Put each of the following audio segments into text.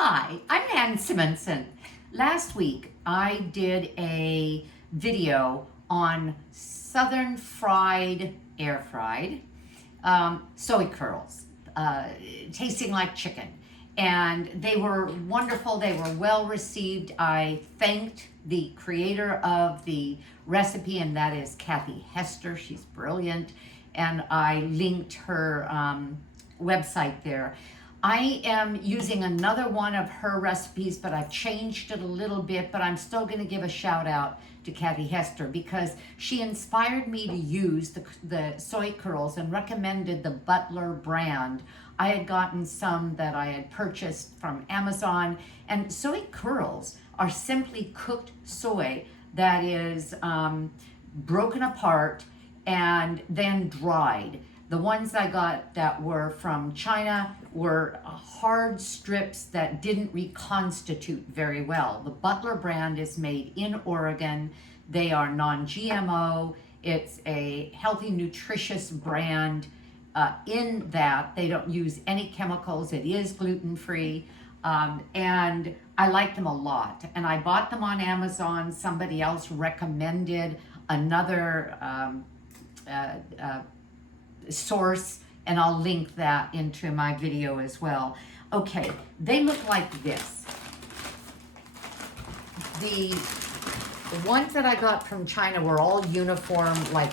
Hi, I'm Nan Simonson. Last week I did a video on southern fried, air fried, soy curls, tasting like chicken. And they were wonderful, they were well received. I thanked the creator of the recipe, and that is Kathy Hester. She's brilliant. And I linked her website there. I am using another one of her recipes, but I've changed it a little bit, but I'm still going to give a shout out to Kathy Hester because she inspired me to use the soy curls and recommended the Butler brand. I had gotten some that I had purchased from Amazon, and soy curls are simply cooked soy that is broken apart and then dried. The ones I got that were from China were hard strips that didn't reconstitute very well. The Butler brand is made in Oregon. They are non-GMO. It's a healthy, nutritious brand in that they don't use any chemicals. It is gluten-free. And I like them a lot. And I bought them on Amazon. Somebody else recommended another source, and I'll link that into my video as well. Okay, they look like this. The ones that I got from China were all uniform, like,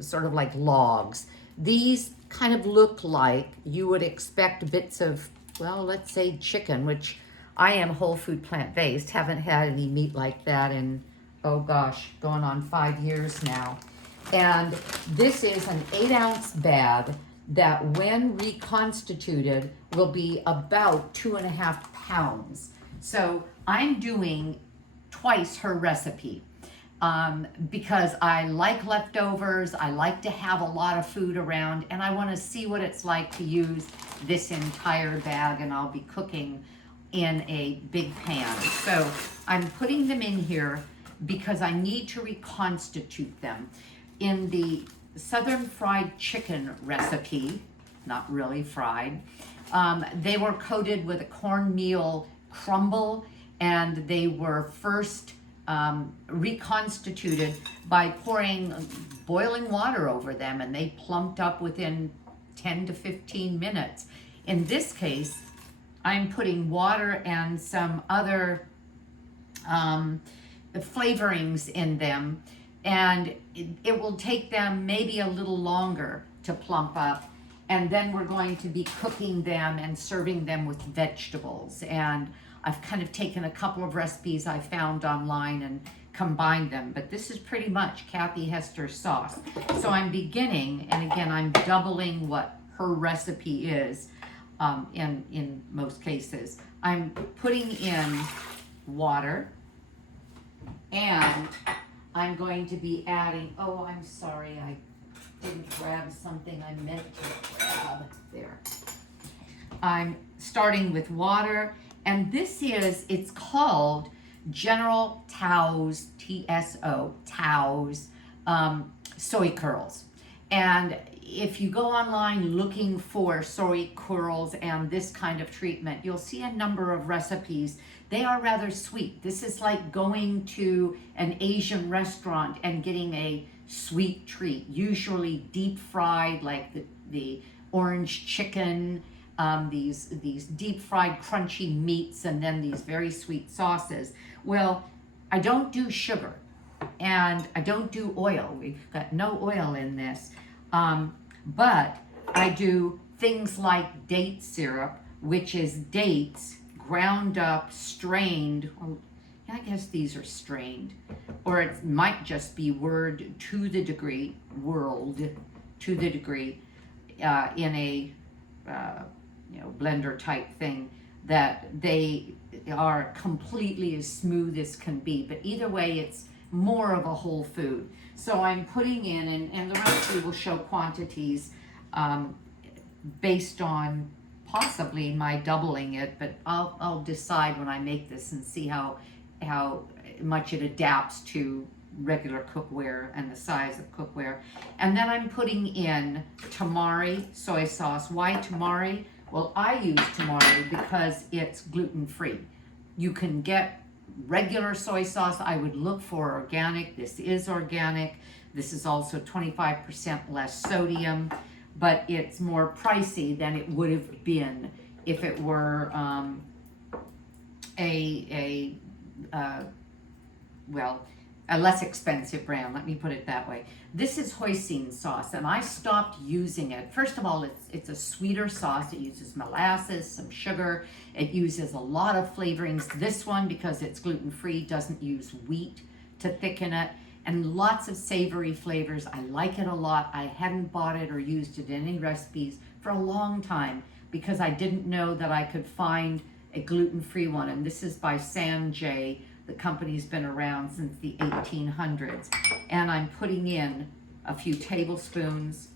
sort of like logs. These kind of look like you would expect bits of, well, let's say chicken, which I am whole food plant-based, haven't had any meat like that in, oh gosh, going on 5 years now. And this is an 8-ounce bag that when reconstituted will be about 2.5 pounds. So I'm doing twice her recipe because I like leftovers, I like to have a lot of food around, and I want to see what it's like to use this entire bag, and I'll be cooking in a big pan. So I'm putting them in here because I need to reconstitute them. In the southern fried chicken recipe, not really fried, they were coated with a cornmeal crumble, and they were first reconstituted by pouring boiling water over them, and they plumped up within 10 to 15 minutes. In this case, I'm putting water and some other flavorings in them, and it will take them maybe a little longer to plump up. And then we're going to be cooking them and serving them with vegetables. And I've kind of taken a couple of recipes I found online and combined them, but this is pretty much Kathy Hester's sauce. So I'm beginning, and again, I'm doubling what her recipe is in most cases. I'm putting in water, and I'm going to be adding, oh, I'm sorry, I didn't grab something I meant to grab. There. I'm starting with water, and this is, it's called General Tso's, T-S-O, Tso's soy curls. And if you go online looking for soy curls and this kind of treatment, you'll see a number of recipes. They are rather sweet. This is like going to an Asian restaurant and getting a sweet treat, usually deep fried, like the orange chicken, these deep fried crunchy meats, and then these very sweet sauces. Well, I don't do sugar and I don't do oil. We've got no oil in this. But I do things like date syrup, which is dates ground up, strained, or I guess these are strained, or it might just be whirled to the degree in a blender type thing, that they are completely as smooth as can be. But either way, it's more of a whole food. So I'm putting in, and the recipe will show quantities based on possibly my doubling it, but I'll decide when I make this and see how much it adapts to regular cookware and the size of cookware. And then I'm putting in tamari soy sauce. Why tamari? Well, I use tamari because it's gluten-free. You can get regular soy sauce. I would look for organic. This is organic. This is also 25% less sodium, but it's more pricey than it would have been if it were well, a less expensive brand, let me put it that way. This is hoisin sauce, and I stopped using it. First of all, it's a sweeter sauce. It uses molasses, some sugar. It uses a lot of flavorings. This one, because it's gluten-free, doesn't use wheat to thicken it, and lots of savory flavors. I like it a lot. I hadn't bought it or used it in any recipes for a long time because I didn't know that I could find a gluten-free one, and this is by Sanjay. The company's been around since the 1800s. And I'm putting in a few tablespoons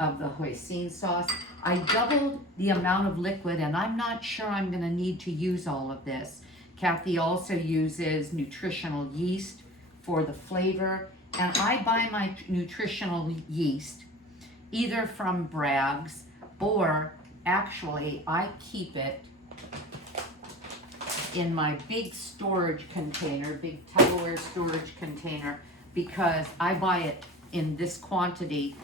of the hoisin sauce. I doubled the amount of liquid, and I'm not sure I'm gonna need to use all of this. Kathy also uses nutritional yeast for the flavor. And I buy my nutritional yeast either from Bragg's, or actually I keep it in my big storage container, big Tupperware storage container, because I buy it in this quantity.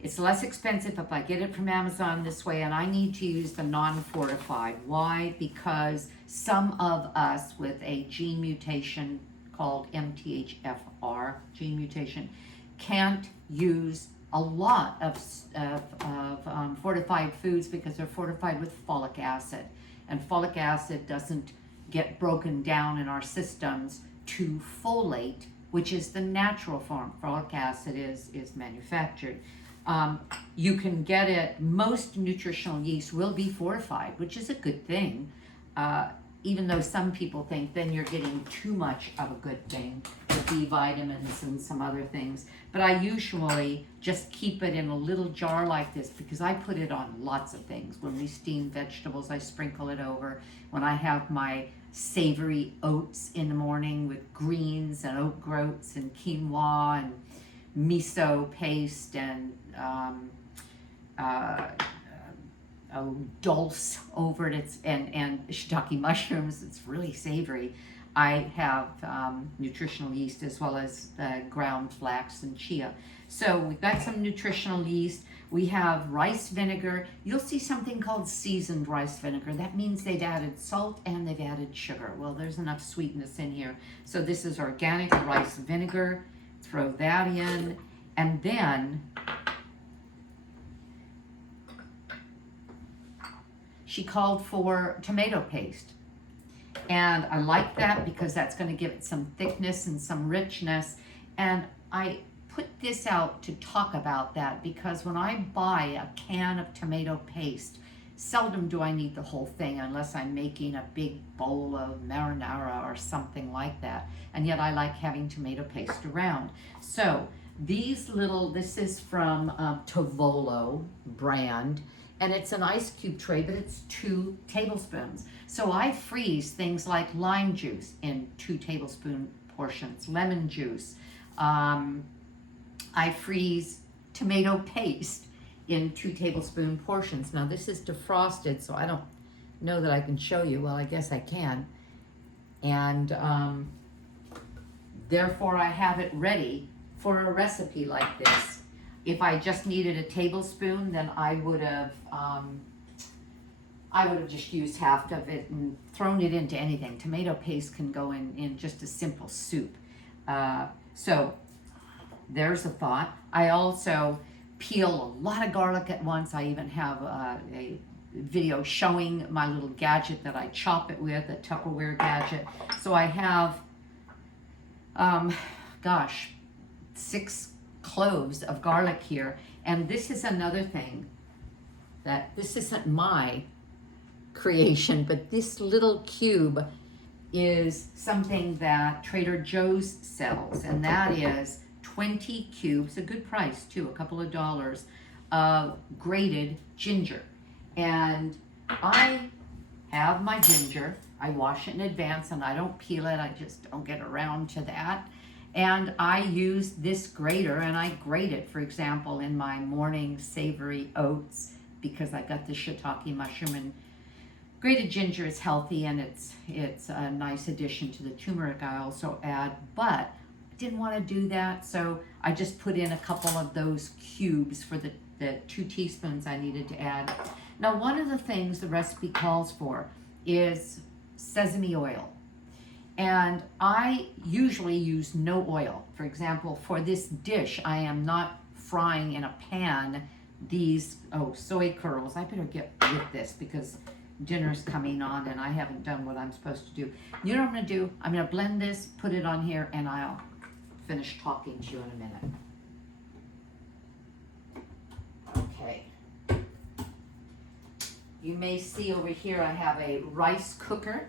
It's less expensive if I get it from Amazon this way, and I need to use the non-fortified. Why? Because some of us with a gene mutation called MTHFR, gene mutation, can't use a lot of fortified foods because they're fortified with folic acid. And folic acid doesn't get broken down in our systems to folate, which is the natural form. Folic acid is manufactured. You can get it, most nutritional yeast will be fortified, which is a good thing, even though some people think then you're getting too much of a good thing, the B vitamins and some other things. But I usually just keep it in a little jar like this because I put it on lots of things. When we steam vegetables, I sprinkle it over. When I have my savory oats in the morning with greens and oat groats and quinoa and miso paste and dulse over it, and shiitake mushrooms. It's really savory. I have nutritional yeast as well as ground flax and chia. So we've got some nutritional yeast. We have rice vinegar. You'll see something called seasoned rice vinegar. That means they've added salt and they've added sugar. Well, there's enough sweetness in here. So this is organic rice vinegar. Throw that in. And then she called for tomato paste. And I like that because that's going to give it some thickness and some richness. And I put this out to talk about that because when I buy a can of tomato paste, seldom do I need the whole thing unless I'm making a big bowl of marinara or something like that. And yet I like having tomato paste around. So these this is from Tovolo brand. And it's an ice cube tray, but it's 2 tablespoons. So I freeze things like lime juice in 2 tablespoon portions, lemon juice. I freeze tomato paste in 2 tablespoon portions. Now this is defrosted, so I don't know that I can show you. Well, I guess I can. And therefore I have it ready for a recipe like this. If I just needed a tablespoon, then I would have just used half of it and thrown it into anything. Tomato paste can go in just a simple soup. So there's a thought. I also peel a lot of garlic at once. I even have a video showing my little gadget that I chop it with, a Tupperware gadget. So I have, 6 cloves of garlic here. And this is another thing that this isn't my creation, but this little cube is something that Trader Joe's sells, and that is 20 cubes, a good price too, a couple of dollars, of grated ginger. And I have my ginger, I wash it in advance and I don't peel it, I just don't get around to that. And I use this grater and I grate it, for example, in my morning savory oats because I got the shiitake mushroom, and grated ginger is healthy and it's a nice addition to the turmeric I also add, but I didn't want to do that, so I just put in a couple of those cubes for the 2 teaspoons I needed to add. Now, one of the things the recipe calls for is sesame oil. And I usually use no oil. For example, for this dish, I am not frying in a pan these, soy curls. I better get with this because dinner's coming on and I haven't done what I'm supposed to do. You know what I'm gonna do? I'm gonna blend this, put it on here, and I'll finish talking to you in a minute. Okay. You may see over here I have a rice cooker,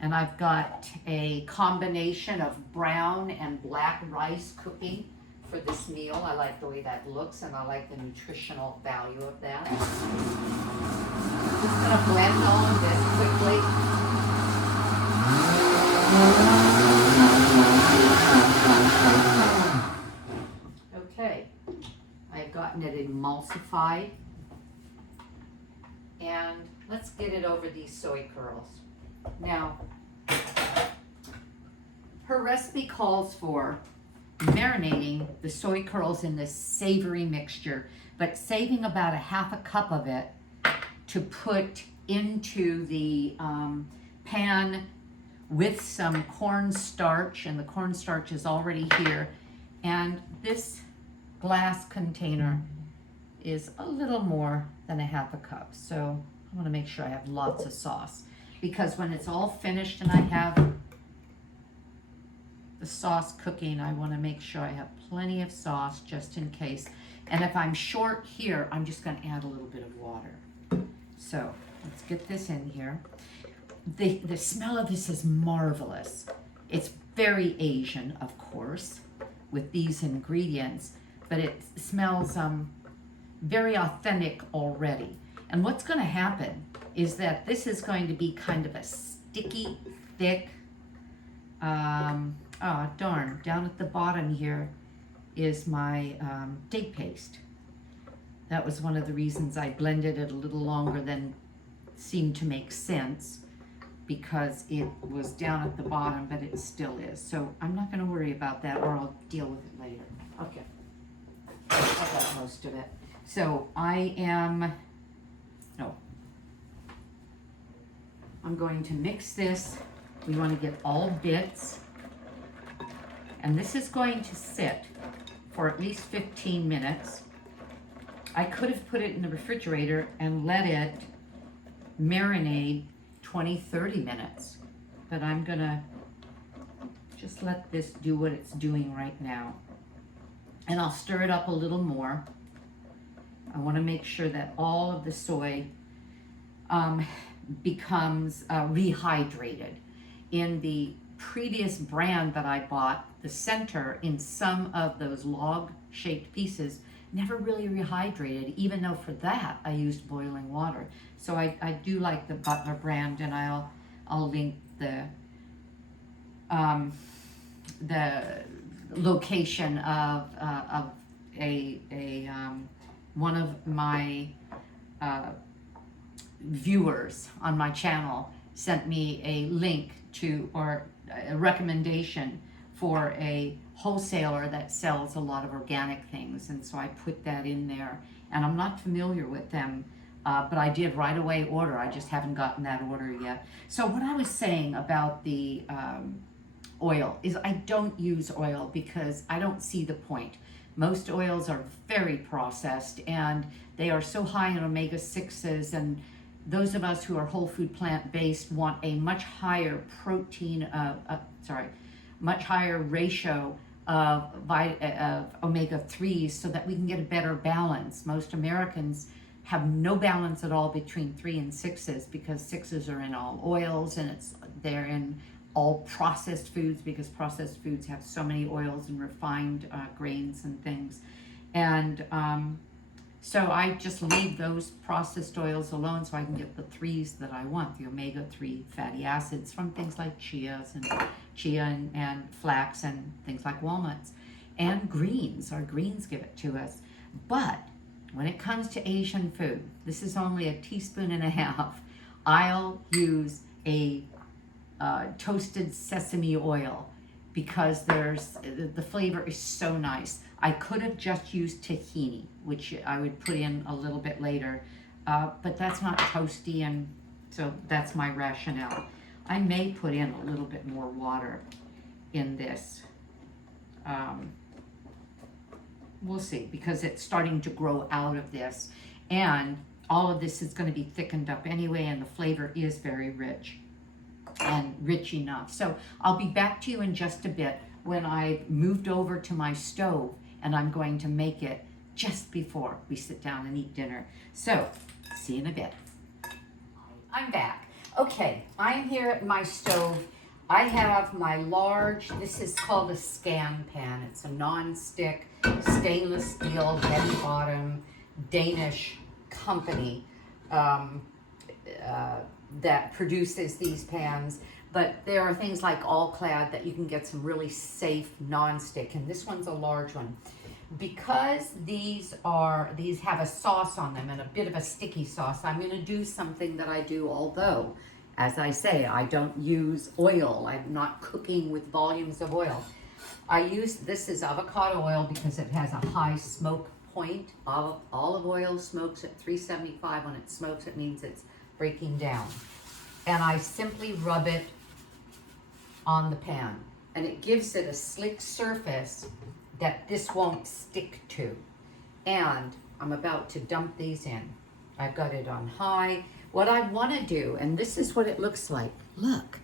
and I've got a combination of brown and black rice cooking for this meal. I like the way that looks, and I like the nutritional value of that. I'm just gonna blend all of this quickly. Okay, I've gotten it emulsified, and let's get it over these soy curls. Now, her recipe calls for marinating the soy curls in this savory mixture, but saving about a half a cup of it to put into the pan with some cornstarch, and the cornstarch is already here. And this glass container is a little more than a half a cup, so I want to make sure I have lots of sauce, because when it's all finished and I have the sauce cooking, I want to make sure I have plenty of sauce just in case. And if I'm short here, I'm just going to add a little bit of water. So let's get this in here. The smell of this is marvelous. It's very Asian, of course, with these ingredients, but it smells very authentic already. And what's going to happen is that this is going to be kind of a sticky, thick, oh darn, down at the bottom here is my date paste. That was one of the reasons I blended it a little longer than seemed to make sense, because it was down at the bottom, but it still is. So I'm not going to worry about that, or I'll deal with it later. Okay, I got most of it. So I'm going to mix this. We want to get all bits. And this is going to sit for at least 15 minutes. I could have put it in the refrigerator and let it marinate 20-30 minutes, but I'm gonna just let this do what it's doing right now. And I'll stir it up a little more. I want to make sure that all of the soy becomes rehydrated. In the previous brand that I bought, the center in some of those log-shaped pieces never really rehydrated, even though for that I used boiling water. So I do like the Butler brand, and I'll link the location of one of my viewers on my channel sent me a link to, or a recommendation for a wholesaler that sells a lot of organic things, and so I put that in there. And I'm not familiar with them, but I did right away order. I just haven't gotten that order yet. So what I was saying about the oil is I don't use oil because I don't see the point. Most oils are very processed, and they are so high in omega-6s, and those of us who are whole food plant-based want a much higher protein, much higher ratio of omega-3s so that we can get a better balance. Most Americans have no balance at all between 3 and 6s, because 6s are in all oils, and they're in all processed foods, because processed foods have so many oils and refined grains and things. And so I just leave those processed oils alone so I can get the 3s that I want, the omega-3 fatty acids from things like chia and flax and things like walnuts. And greens, our greens give it to us. But when it comes to Asian food, this is only a teaspoon and a half. I'll use a toasted sesame oil because the flavor is so nice. I could have just used tahini, which I would put in a little bit later, but that's not toasty, and so that's my rationale. I may put in a little bit more water in this. We'll see, because it's starting to grow out of this, and all of this is going to be thickened up anyway, and the flavor is very rich and rich enough. So I'll be back to you in just a bit when I've moved over to my stove, and I'm going to make it just before we sit down and eat dinner. So see you in a bit. I'm back. Okay, I'm here at my stove. I have my large, this is called a scan pan. It's a non-stick stainless steel, heavy bottom, Danish company that produces these pans. But there are things like All-Clad that you can get some really safe non-stick, and this one's a large one. Because these have a sauce on them and a bit of a sticky sauce, I'm going to do something that I do, although, as I say, I don't use oil. I'm not cooking with volumes of oil. This is avocado oil because it has a high smoke point. Olive oil smokes at 375. When it smokes, it means it's breaking down. And I simply rub it on the pan, and it gives it a slick surface that this won't stick to. And I'm about to dump these in. I've got it on high. What I want to do, and this is what it looks like. Look,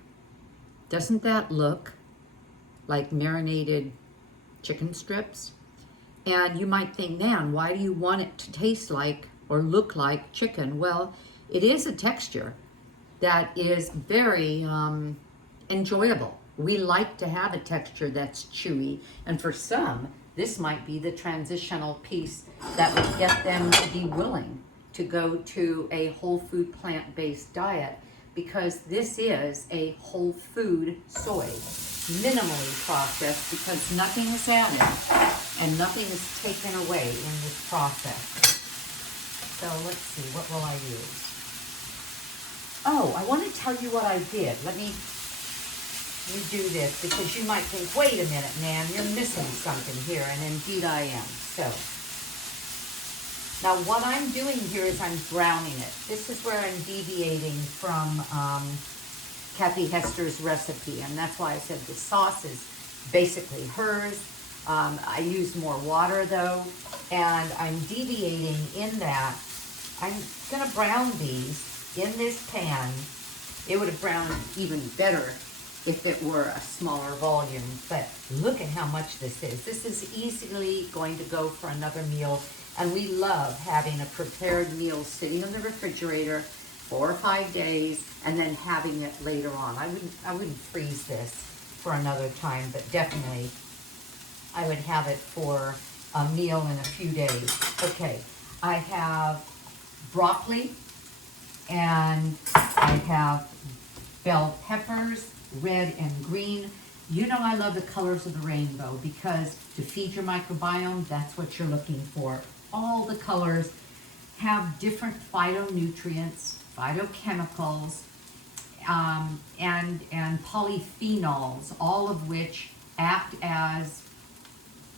doesn't that look like marinated chicken strips? And you might think, man, why do you want it to taste like or look like chicken? Well, it is a texture that is very enjoyable. We like to have a texture that's chewy, and for some, this might be the transitional piece that would get them to be willing to go to a whole food plant-based diet, because this is a whole food soy, minimally processed, because nothing is added and nothing is taken away in this process. So let's see, what will I use? Oh, I want to tell you what I did. Let me do this, because you might think, wait a minute, man, you're missing something here, and indeed I am. So, now what I'm doing here is I'm browning it. This is where I'm deviating from Kathy Hester's recipe, and that's why I said the sauce is basically hers. I use more water though, and I'm deviating in that. I'm gonna brown these in this pan. It would have browned even better if it were a smaller volume, but look at how much this is. This is easily going to go for another meal, and we love having a prepared meal sitting in the refrigerator 4 or 5 days and then having it later on. I wouldn't freeze this for another time, but definitely I would have it for a meal in a few days. Okay, I have broccoli, and I have bell peppers, red and green. You know I love the colors of the rainbow, because to feed your microbiome, that's what you're looking for. All the colors have different phytonutrients, phytochemicals, and polyphenols, all of which act as,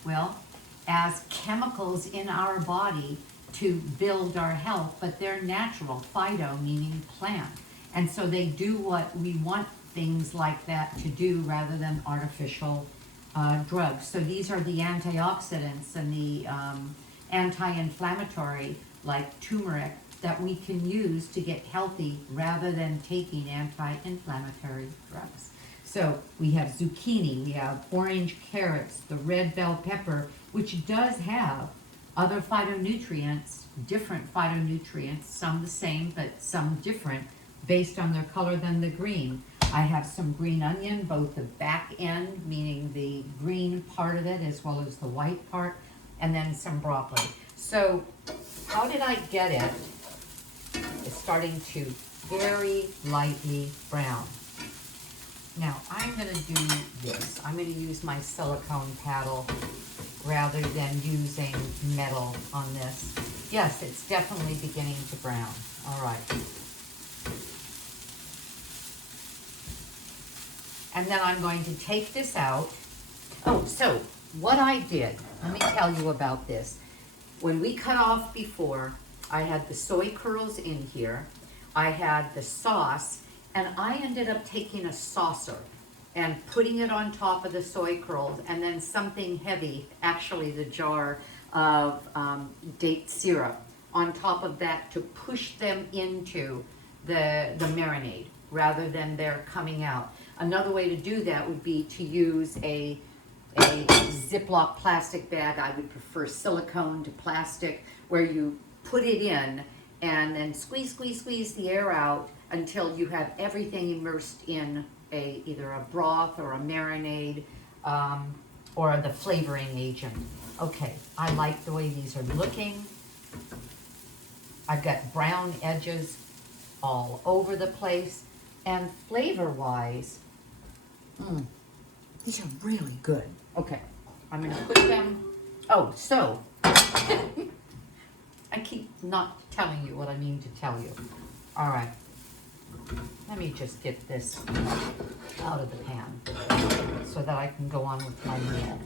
well, as chemicals in our body to build our health, but they're natural, phyto meaning plant. And so they do what we want things like that to do, rather than artificial drugs. So these are the antioxidants and the anti-inflammatory, like turmeric, that we can use to get healthy rather than taking anti-inflammatory drugs. So we have zucchini, we have orange carrots, the red bell pepper, which does have other phytonutrients, different phytonutrients, some the same, but some different based on their color than the green. I have some green onion, both the back end, meaning the green part of it, as well as the white part, and then some broccoli. So how did I get it? It's starting to very lightly brown. Now I'm going to do this. I'm going to use my silicone paddle rather than using metal on this, Yes, it's definitely beginning to brown. All right. And then I'm going to take this out. Oh, so what I did, let me tell you about this. When we cut off before, I had the soy curls in here. I had the sauce, and I ended up taking a saucer and putting it on top of the soy curls, and then something heavy, actually the jar of date syrup, on top of that to push them into the marinade rather than they're coming out. Another way to do that would be to use a Ziploc plastic bag. I would prefer silicone to plastic, where you put it in and then squeeze the air out until you have everything immersed in either a broth or a marinade or the flavoring agent. Okay, I like the way these are looking. I've got brown edges all over the place, and flavor-wise, these are really good. Okay, I'm gonna put them, oh, so, I keep not telling you what I mean to tell you. All right, let me just get this out of the pan so that I can go on with my meal.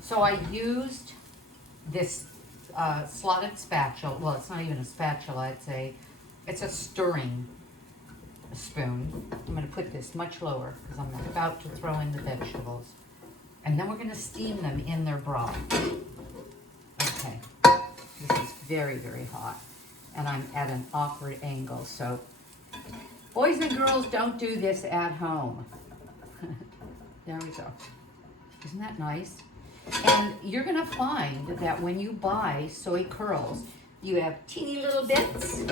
So I used this slotted spatula. Well, it's not even a spatula. It's a stirring spoon. I'm going to put this much lower because I'm about to throw in the vegetables, and then we're going to steam them in their broth. Okay, this is very, very hot, and I'm at an awkward angle. So, boys and girls, don't do this at home. There we go. Isn't that nice? And you're gonna find that when you buy soy curls, you have teeny little bits.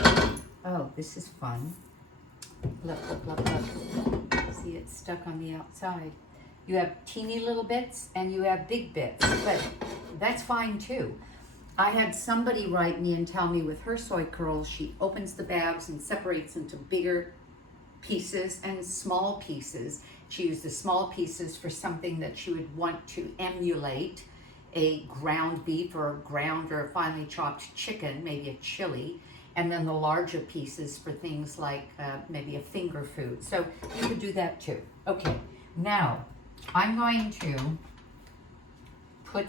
Oh, this is fun. Look. See, it's stuck on the outside. You have teeny little bits and you have big bits, but that's fine too. I had somebody write me and tell me with her soy curls, she opens the bags and separates into bigger pieces and small pieces. She used the small pieces for something that she would want to emulate, a ground beef or a ground or finely chopped chicken, maybe a chili, and then the larger pieces for things like maybe a finger food. So you could do that too. Okay, now I'm going to put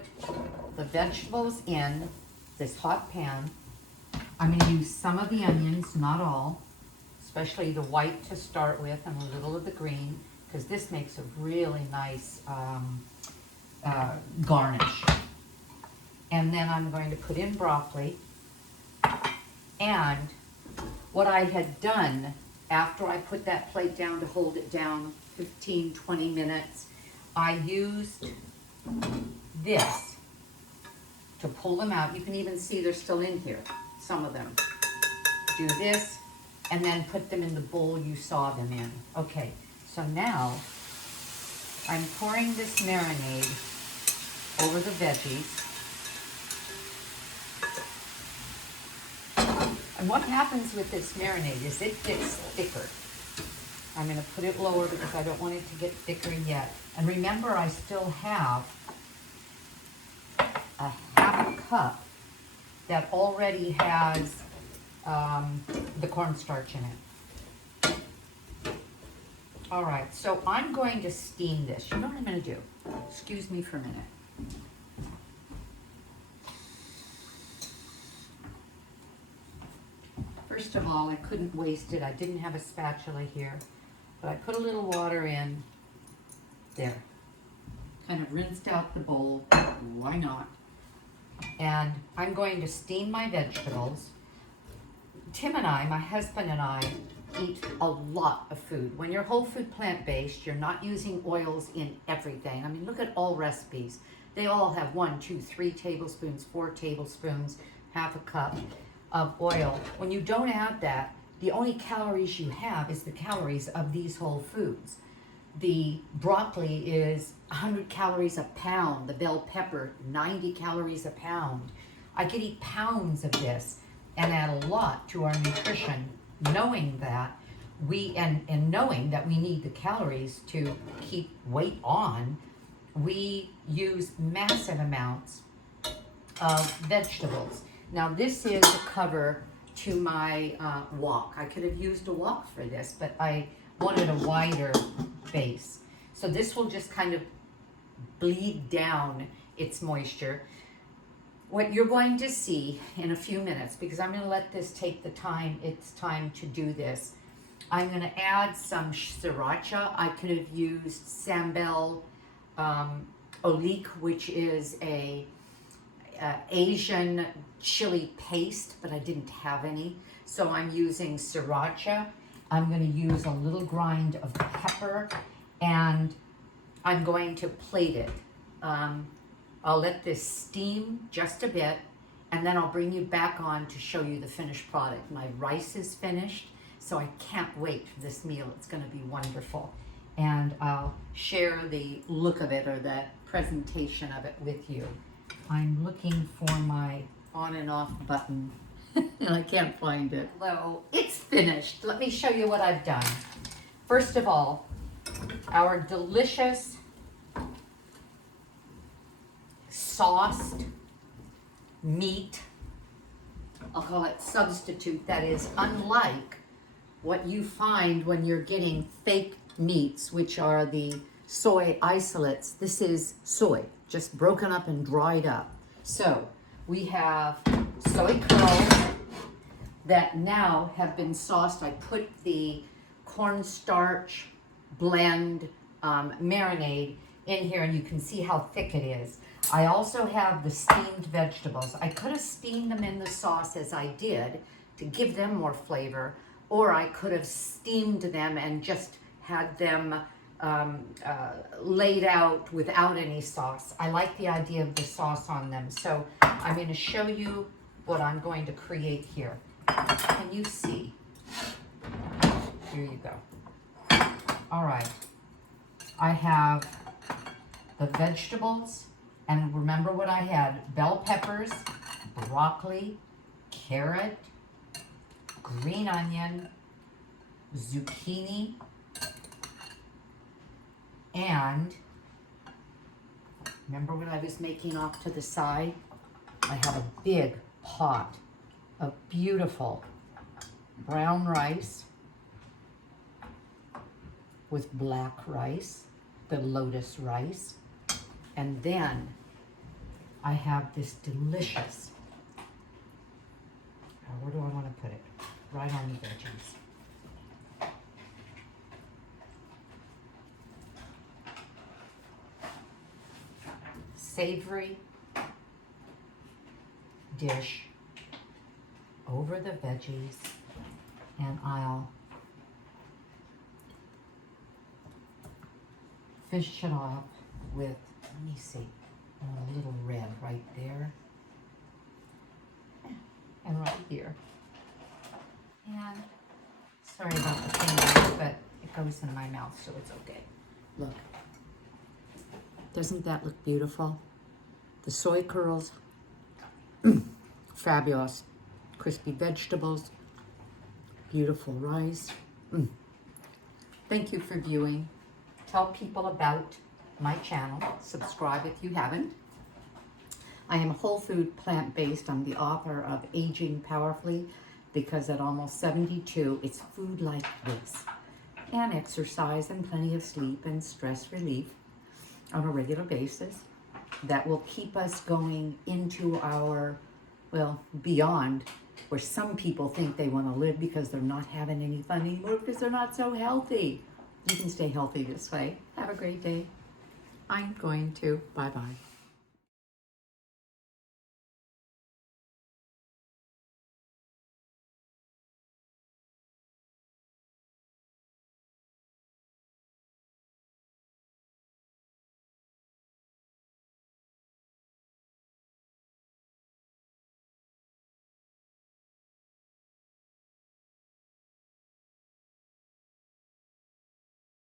the vegetables in this hot pan. I'm going to use some of the onions, not all, especially the white to start with and a little of the green, because this makes a really nice garnish. And then I'm going to put in broccoli. And what I had done after I put that plate down to hold it down 15, 20 minutes, I used this to pull them out. You can even see they're still in here, some of them. Do this, and then put them in the bowl you saw them in. Okay. So now, I'm pouring this marinade over the veggies. And what happens with this marinade is it gets thicker. I'm going to put it lower because I don't want it to get thicker yet. And remember, I still have a half a cup that already has the cornstarch in it. All right, so I'm going to steam this. You know what I'm going to do? Excuse me for a minute. First of all, I couldn't waste it. I didn't have a spatula here, but I put a little water in there. Kind of rinsed out the bowl. Why not? And I'm going to steam my vegetables. Tim and I, my husband and I, eat a lot of food. When you're whole food plant-based, you're not using oils in everything. I mean, look at all recipes. They all have 1, 2, 3 tablespoons, 4 tablespoons, half a cup of oil. When you don't add that, the only calories you have is the calories of these whole foods. The broccoli is 100 calories a pound. The bell pepper, 90 calories a pound. I could eat pounds of this and add a lot to our nutrition, knowing that and knowing that we need the calories to keep weight on. we use massive amounts of vegetables. Now this is the cover to my wok. I could have used a wok for this, but I wanted a wider base. So this will just kind of bleed down its moisture. What you're going to see in a few minutes, because I'm going to let this take the time it's time to do this, I'm going to add some sriracha. I could have used sambal olik, which is a Asian chili paste, but I didn't have any. So I'm using sriracha. I'm going to use a little grind of pepper, and I'm going to plate it. I'll let this steam just a bit, and then I'll bring you back on to show you the finished product. My rice is finished, so I can't wait for this meal. It's going to be wonderful. And I'll share the look of it, or the presentation of it, with you. I'm looking for my on and off button, and I can't find it. Hello, it's finished. Let me show you what I've done. First of all, our delicious sauced meat, I'll call it substitute, that is unlike what you find when you're getting fake meats, which are the soy isolates. This is soy, just broken up and dried up. So we have soy curls that now have been sauced. I put the cornstarch blend marinade in here, and you can see how thick it is. I also have the steamed vegetables. I could have steamed them in the sauce as I did to give them more flavor, or I could have steamed them and just had them laid out without any sauce. I like the idea of the sauce on them. So I'm going to show you what I'm going to create here. Can you see? Here you go. All right. I have the vegetables, and remember what I had: bell peppers, broccoli, carrot, green onion, zucchini, and remember what I was making off to the side? I have a big pot of beautiful brown rice with black rice, the lotus rice, and then I have this delicious, where do I want to put it? Right on the veggies. Savory dish over the veggies, and I'll finish it off with, let me see, a little red right there, and right here. And sorry about the fingers, but it goes in my mouth, so it's okay. Look, doesn't that look beautiful? The soy curls, fabulous. Crispy vegetables, beautiful rice. Thank you for viewing. Tell people about my channel. Subscribe if you haven't. I am whole food, plant-based. I'm the author of Aging Powerfully, because at almost 72, it's food like this, and exercise and plenty of sleep and stress relief on a regular basis that will keep us going into our, well, beyond where some people think they want to live because they're not having any fun anymore because they're not so healthy. You can stay healthy this way. Have a great day. I'm going to. Bye-bye.